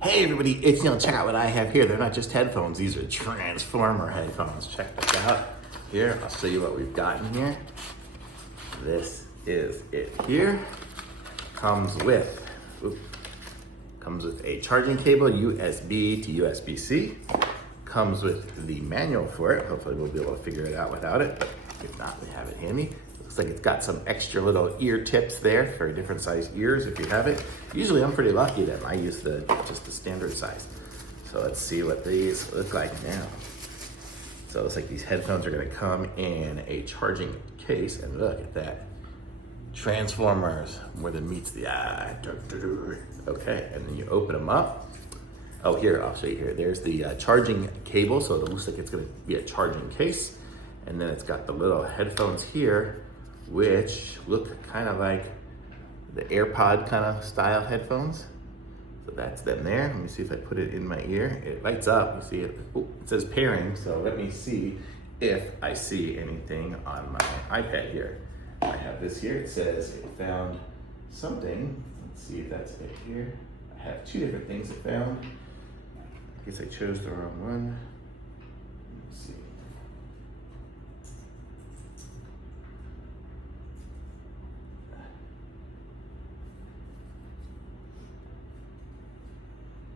Hey everybody, it's Neil. Check out what I have here. They're not just headphones, these are transformer headphones. Check this out. Here, I'll show you what we've got in here. This is it here. Comes with a charging cable, USB to USB-C. Comes with the manual for it. Hopefully we'll be able to figure it out without it, but if not, we have it handy. Looks like it's got some extra little ear tips there for different size ears if you have it. Usually I'm pretty lucky that I use just the standard size. So let's see what these look like now. So it looks like these headphones are gonna come in a charging case, and look at that. Transformers, more than meets the eye. Okay, and then you open them up. Oh, here, I'll show you here. There's the charging cable, so it looks like it's gonna be a charging case. And then it's got the little headphones here, which look kind of like the AirPod kind of style headphones. So that's them there. Let me see if I put it in my ear. It lights up, you see it. Oh, it says pairing, so let me see if I see anything on my iPad here. I have this here, it says it found something. Let's see if that's it here. I have two different things it found. I guess I chose the wrong one. Let's see.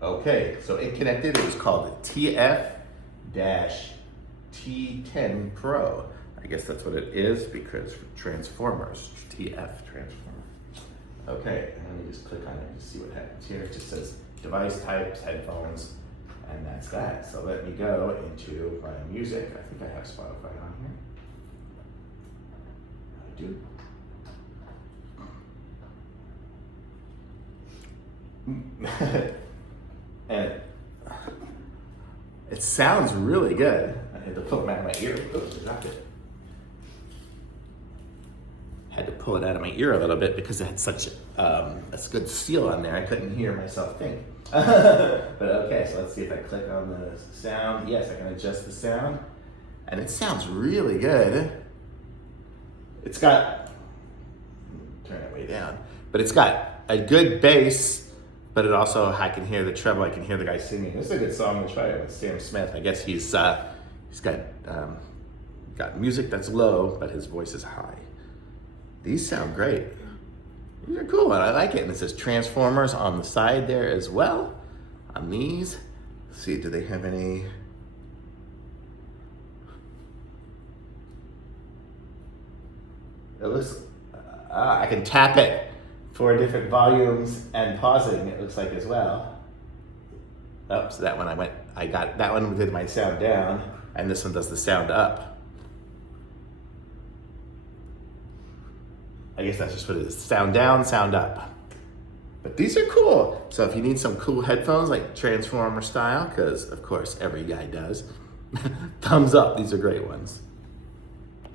Okay, so it connected. It was called the TF-T10 Pro. I guess that's what it is because Transformers, TF Transformer. Okay, and let me just click on it to see what happens here. It just says device types, headphones, and that's that. So let me go into my music. I think I have Spotify on here. I do. And it sounds really good. I had to pull it out of my ear. Oops, I dropped it. Had to pull it out of my ear a little bit because it had such a good seal on there. I couldn't hear myself think. But okay, so let's see if I click on the sound. Yes, I can adjust the sound. And it sounds really good. It's got, turn it way down, but it's got a good bass. But it also, I can hear the treble, I can hear the guy singing. This is a good song to try it with Sam Smith. I guess he's got music that's low, but his voice is high. These sound great. These are cool, and I like it. And it says Transformers on the side there as well. On these, let's see, do they have any? It looks, I can tap it for different volumes and pausing, it looks like as well. Oh, so that one I got that one did my sound down, and this one does the sound up. I guess that's just what it is. Sound down, sound up. But these are cool. So if you need some cool headphones like Transformer style, because of course every guy does, thumbs up, these are great ones.